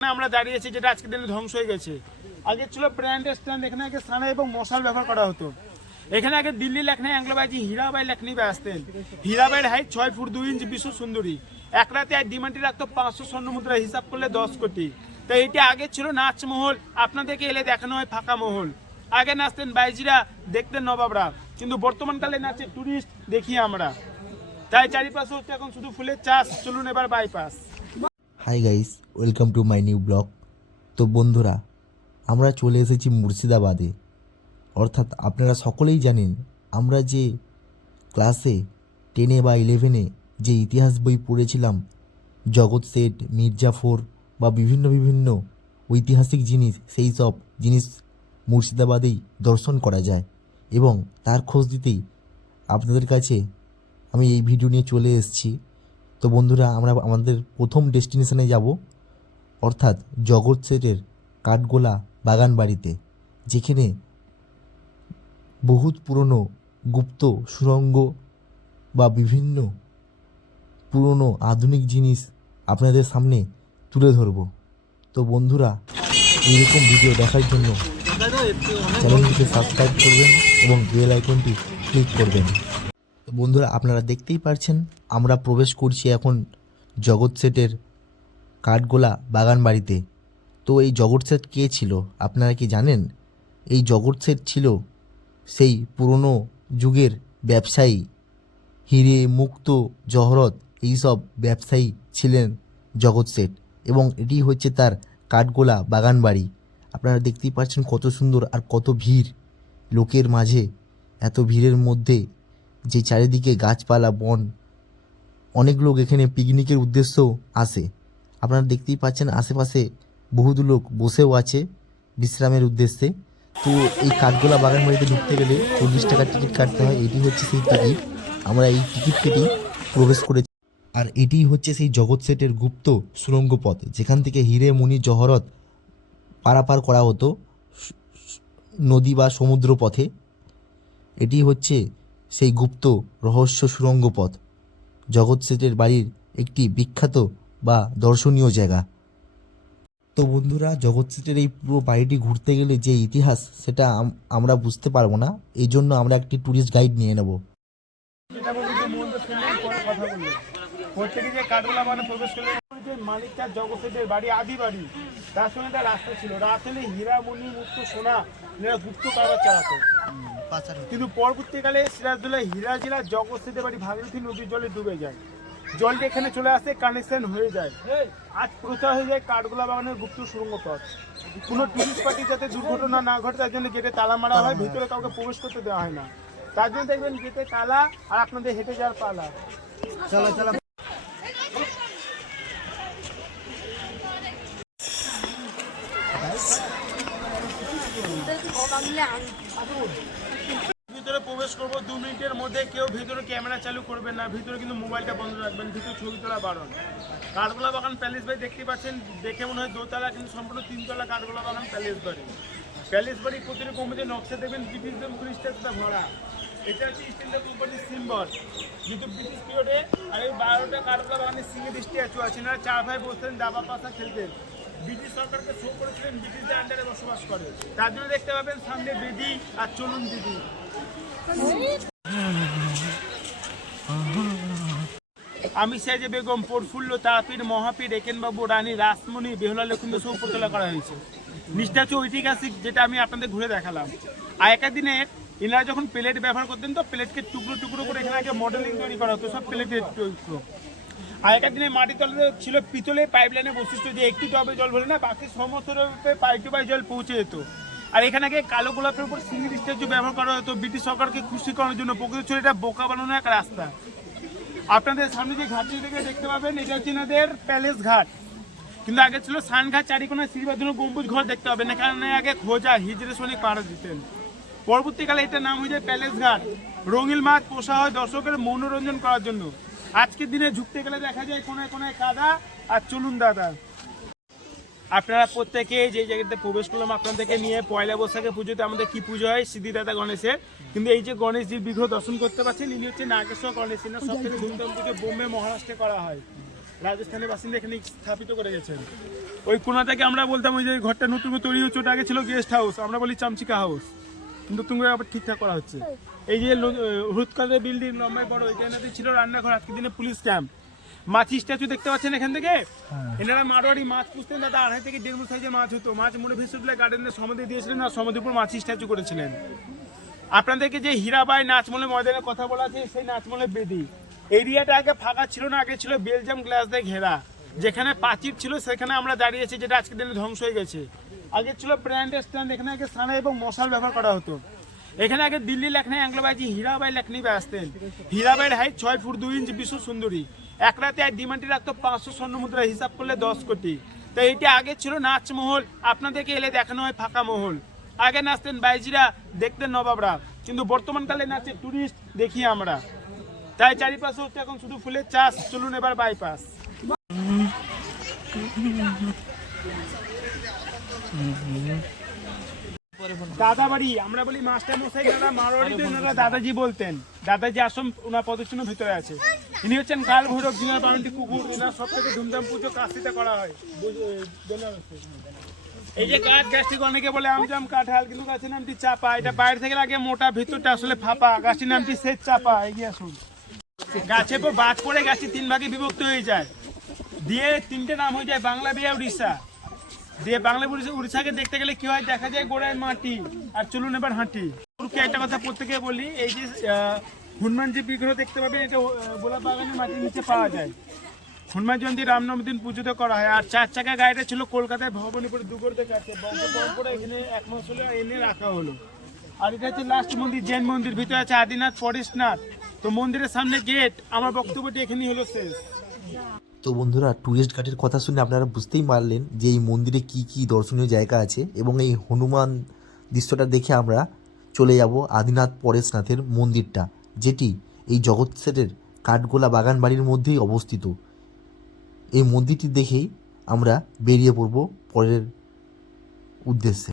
আমরা দাঁড়িয়েছি যেটা আজকের দিনে ধ্বংস হয়ে গেছে। আগে ছিল ব্র্যান্ড স্ট্যান্ড, এখানে আগে সানা এবং মশাল ব্যবহার করা হতো। এখানে আগে দিল্লি লেখনায় অ্যাংলোবাইজি হীরাবাই লেখনি আসতেন। হীরাবাইয়ের হাইট 6 ফুট 2 ইঞ্চি, বিশ্ব সুন্দরী। এক রাতে আর ডিমান্ডে রাখতো 500 স্বর্ণ মুদ্রা, হিসাব করলে 10 কোটি। তাই এটা আগে ছিল নাচমহল, আপনাদেরকে এলে দেখানো হয় ফাঁকা মহল। আগে নাচতেন বাইজিরা, দেখতেন নবাবরা, কিন্তু বর্তমানকালে নাচে টুরিস্ট দেখি আমরা। তাই চারিপাশে হচ্ছে এখন শুধু ফুলের চাষ। চলুন এবার bypass. Hi guys, welcome to my new blog. তো বন্ধুরা, আমরা চলে এসেছি মুর্শিদাবাদে। অর্থাৎ আপনারা সকলেই জানেন, আমরা যে ক্লাসে 10 বা 11 যে ইতিহাস বই পড়েছিলাম, জগৎ শেঠ, মির্জাফর বা বিভিন্ন ঐতিহাসিক জিনিস, সেই সব জিনিস মুর্শিদাবাদেই দর্শন করা যায়। এবং তার খোঁজ দিতেই আপনাদের কাছে আমি এই ভিডিও নিয়ে চলে এসেছি। তো বন্ধুরা, আমরা আমাদের প্রথম ডেস্টিনেশনে যাব, অর্থাৎ জগৎ শেঠের কাঠগোলা বাগান বাড়িতে, যেখানে বহুত পুরনো গুপ্ত সুড়ঙ্গ বা বিভিন্ন পুরনো আধুনিক জিনিস আপনাদের সামনে তুলে ধরব। তো বন্ধুরা, এইরকম ভিডিও দেখার জন্য চ্যানেলটিকে সাবস্ক্রাইব করবেন এবং বেল আইকনটি ক্লিক করবেন। বন্ধুরা, আপনারা দেখতেই পারছেন আমরা প্রবেশ করছি এখন জগৎ শেঠের কাঠগোলা বাগান বাড়িতে। তো এই জগৎ শেঠ কে ছিল আপনারা কি জানেন? এই জগৎ শেঠ ছিল সেই পুরনো যুগের ব্যবসায়ী, হিরে মুক্ত জহরত এইসব ব্যবসায়ী ছিলেন জগৎ শেঠ। এবং এটি হচ্ছে তার কাঠগোলা বাগান বাড়ি। আপনারা দেখতেই পাচ্ছেন কত সুন্দর আর কত ভিড় লোকের মাঝে। এত ভিড়ের মধ্যে যে চারিদিকে গাছপালা, বন, অনেক লোক এখানে পিকনিকের উদ্দেশ্যেও আসে। আপনারা দেখতেই পাচ্ছেন আশেপাশে বহুত লোক বসেও আছে বিশ্রামের উদ্দেশ্যে। তো এই কাঠগোলা বাগান বাড়িতে ঢুকতে গেলে 40 টাকার টিকিট কাটতে হয়। এটি হচ্ছে সেই টিকিট। আমরা এই টিকিট কেটেই প্রবেশ করেছি। আর এটি হচ্ছে সেই জগৎ শেঠের গুপ্ত সুড়ঙ্গ পথ, যেখান থেকে হিরে মণি জহরত পারাপার করা হতো নদী বা সমুদ্র পথে। এটি হচ্ছে সেই গুপ্ত রহস্য সুড়ঙ্গ পথ, জগৎ শেঠের বাড়ির একটি বিখ্যাত বা দর্শনীয় জায়গা। তো বন্ধুরা, জগৎ শেঠের এই পুরো বাড়িটি ঘুরতে গেলে যে ইতিহাস, সেটা আমরা বুঝতে পারবো না। এই জন্য আমরা একটি ট্যুরিস্ট গাইড নিয়ে নেব। প্রত্যেকে যে কাঠগোলা বাগানে প্রবেশ করলে মালিক তার জগৎ শেঠের বাড়ি, আদি বাড়ি, তার সঙ্গে তার রাস্তা ছিল। রাত হলে হীরা মণি মুক্ত সোনা গুপ্ত কারবার চালাতো। কিন্তু পরবর্তীকালে সিরাজদৌল্লা হীরা জেলার জগৎ শেঠের বাড়ি ভাগীরথী নদীর জলে ডুবে যায়। জলটি এখানে চলে আসে, কানেকশন হয়ে যায়। আজ প্রচার হয়ে যায় কাঠগোলা বাগানের গুপ্ত সুড়ঙ্গ পথ। কোনো টুরিস্ট পার্টি যাতে দুর্ঘটনা না ঘটে তার জন্য গেটে তালা মারা হয়, ভিতরে কাউকে প্রবেশ করতে দেওয়া হয় না। তার জন্য দেখবেন গেটে তালা, আর আপনাদের হেঁটে যাওয়ার পালা। চলো চলো। ভিতরে প্রবেশ করবো 2 মিনিটের মধ্যে। কেউ ভিতরে ক্যামেরা চালু করবেন না, ভিতরে কিন্তু মোবাইলটা বন্ধ রাখবেন, ভিতরে ছবি তোলা বারণ। কাঠগোলা বাগান প্যালেস বাড়ি দেখতে পাচ্ছেন, দেখে মনে হয় দোতলা, কিন্তু সম্পূর্ণ 3 তলা কাঠগোলা বাগান প্যালেস বাড়ি। প্যালেস বাড়ি প্রতিটি কমিটির নকশা দেখবেন ব্রিটিশদের টুরিস্টের সাথে ভরা। এটা হচ্ছে ইস্ট ইন্ডিয়া কোম্পানির সিম্বল, যেহেতু ব্রিটিশ পিরিয়ডে। আর এই 12টা কাঠগোলা বাগানের সিঙ্গে স্ট্যাচু আছে। এনারা 4 ভাই বসতেন, দাবা পাশা খেলতেন। ব্রিটিশ সরকারকে শো করেছিলেন ব্রিটিশদের আন্ডারে বসবাস করে। তার জন্য দেখতে পাবেন সামনে বেদি আর চলুন দিদি। আমি সাইজে বেগম, প্রফুল্ল, তারাপীর, মহাপীর, একেনবাবু, রানী, রাসমণি, বেহুলা লক্ষ্মী সব উপরতলা করা হয়েছে। নিষ্ঠাচু ঐতিহাসিক, যেটা আমি আপনাদের ঘুরে দেখালাম। আগেকার দিনে এনারা যখন প্লেট ব্যবহার করতেন, তো প্লেটকে টুকরো টুকরো করে এখানে আগে মডেলিং তৈরি করা হতো, সব প্লেটের টুকরো। আগেকার দিনে মাটির তলে ছিল পিতলের পাইপলাইনের বৈশিষ্ট্য, যে একটি টবে জল ভরে না, বাকি সমস্ত পাইপ টু পাইপ জল পৌঁছে যেত। আর এখানে আগে কালো গোলাপের উপর সিঙ্গেল স্ট্যাচু ব্যবহার করা হতো ব্রিটিশ সরকারকে খুশি করার জন্য। প্রকৃত ছিল এটা বোকা বানানো এক রাস্তা। আপনাদের সামনে যে ঘাটটি থেকে দেখতে পাবেন, এটা হচ্ছে এনাদের প্যালেস ঘাট। কিন্তু আগে ছিল সান ঘাট, চারিকোনায় শ্রীবাদন গম্বুজ ঘর দেখতে পাবেন। এখানে আগে খোঁজা হিজড়ে সৈনিক পাহারা দিতেন। পরবর্তীকালে এটার নাম হয়ে যায় প্যালেস ঘাট। রঙিন মাছ পোষা হয় দর্শকের মনোরঞ্জন করার জন্য। আজকের দিনে ঝুঁকতে গেলে দেখা যায় কোনায় কোনায় কাদা। আর চলুন দাদা, আপনারা প্রত্যেকে যে জায়গাতে প্রবেশ করলাম আপনাদেরকে নিয়ে, পয়লা বৈশাখে পুজোতে আমাদের কি পুজো হয়, সিদ্ধিদাতা গণেশের। কিন্তু এই যে গণেশজির বিগ্রহ দর্শন করতে পারছেন, ইনি হচ্ছে নাগেশ্বর গণেশ। সব থেকে ধুমধাম পুজো বোম্বে, মহারাষ্ট্রে করা হয়। রাজস্থানের বাসিন্দা এখানে স্থাপিত করে গেছেন। ওই কোনা থেকে আমরা বলতাম ওই যে ঘরটা নতুন করে তৈরি হচ্ছে ওটা আগে ছিল গেস্ট হাউস, আমরা বলি চামচিকা হাউস, কিন্তু তুমি আবার ঠিকঠাক করা হচ্ছে। এই যে হলুদ কালারের বিল্ডিং লম্বাই বড়, এটা এনাদের ছিল রান্নাঘর, আজকের দিনে পুলিশ ক্যাম্প। মাছি স্ট্যাচু দেখতে পাচ্ছেন এখান থেকে, এনারা মারোয়ারি মাছ পুষতেন দাদা, 2.5 থেকে 1.5 সাইজের মাছ হতো, মাছ মনে ভেসে উঠলে গার্ডেনে সমাধি দিয়েছিলেন আর সমাধির উপর মাছি স্ট্যাচু করেছিলেন। আপনাদেরকে যে হীরাবাই নাচমলে ময়দানের কথা বলা আছে, সেই নাচমলে বেদি এরিয়াটা আগে ফাঁকা ছিল না, আগে ছিল বেলজিয়াম গ্লাস দিয়ে ঘেরা, যেখানে প্রাচীর ছিল সেখানে আমরা দাঁড়িয়েছি, যেটা আজকের দিনে ধ্বংস হয়ে গেছে। আগে ছিল ব্র্যান্ড স্ট্যান্ড, এখানে আগে সানা এবং মশাল ব্যবহার করা হতো। এখানে আগে দিল্লি লেখনি অ্যাংলোবাইজি হীরাবাই লেখনি আসতেন। হীরাবাইয়ের হাইট 6 ফুট 2 ইঞ্চি, বিশ্ব সুন্দরী। এক রাতে আর ডিমান্ডে রাখতো 500 স্বর্ণ মুদ্রা, হিসাব করলে 10 কোটি। তো এইটা আগে ছিল নাচমহল, আপনাদেরকে এলে দেখানো হয় ফাঁকা মহল। আগে নাচতেন বাইজিরা, দেখতেন নবাবরা, কিন্তু বর্তমানকালে নাচে টুরিস্ট দেখি আমরা। তাই চারিপাশে হচ্ছে এখন শুধু ফুলের চাষ। চলুন এবার বাইপাস। দাদা বাড়ি, আমরা বলি মাস্টার মশাই, দাদা মারোয়ারিতে ওনারা দাদাজি বলতেন। দাদাজি আশ্রম ওনার প্রদর্শনের ভিতরে আছে। ইনি হচ্ছেন কাল ভৈরব, যিনার 12টি কুকুর, এনার সব থেকে ধুমধাম পুজো কাশিতে করা হয়। এই যে কাঠ, গাছটিকে অনেকে বলে আমজাম কাঁঠাল, কিন্তু গাছের নামটি চাপা। এটা বাইরে থেকে লাগে মোটা, ভিতরটা আসলে ফাঁপা। গাছটির নামটি শ্বেত চাপা। এগিয়ে আসুন। গাছের পর বাদ পড়ে গাছটি 3 ভাগে বিভক্ত হয়ে যায়, দিয়ে 3টে নাম হয়ে যায় বাংলা, বিহার, উড়িষ্যা। দিয়ে বাংলা উড়িষ্যাকে দেখতে গেলে কি হয়, দেখা যায় গোড়ায় মাটি। আর চলুন এবার হাঁটি। একটা কথা প্রত্যেকে বলি, এই যে হনুমানজি বিগ্রহ দেখতে পাবেন, এটা গোলাপ বাগানের মাটির নিচে পাওয়া যায়। হনুমান জয়ন্তী, রামনবমীর দিন পুজোতে করা হয়। আর 4 চাকা গাড়িটা ছিল কলকাতায় ভবানীপুরে দুগর্তের কাছে, বংশ পরম্পরা এখানে 1 মাস হলে এনে রাখা হলো। আর এটা হচ্ছে লাস্ট মন্দির, জৈন মন্দির। ভিতরে আছে আদিনাথ, পরেশনাথ। তো মন্দিরের সামনে গেট। আমার বক্তব্যটি এখানেই হলো শেষ। তো বন্ধুরা, ট্যুরিস্ট গাইডের কথা শুনে আপনারা বুঝতেই পারলেন যে এই মন্দিরে কি কি দর্শনীয় জায়গা আছে, এবং এই হনুমান দৃশ্যটা দেখে আমরা চলে যাব আদিনাথ পরেশনাথের মন্দিরটা, যেটি এই জগৎ সেটের কাঠগোলা বাগান বাড়ির মধ্যেই অবস্থিত। এই মন্দিরটি দেখেই আমরা বেরিয়ে পড়ব পরের উদ্দেশ্যে।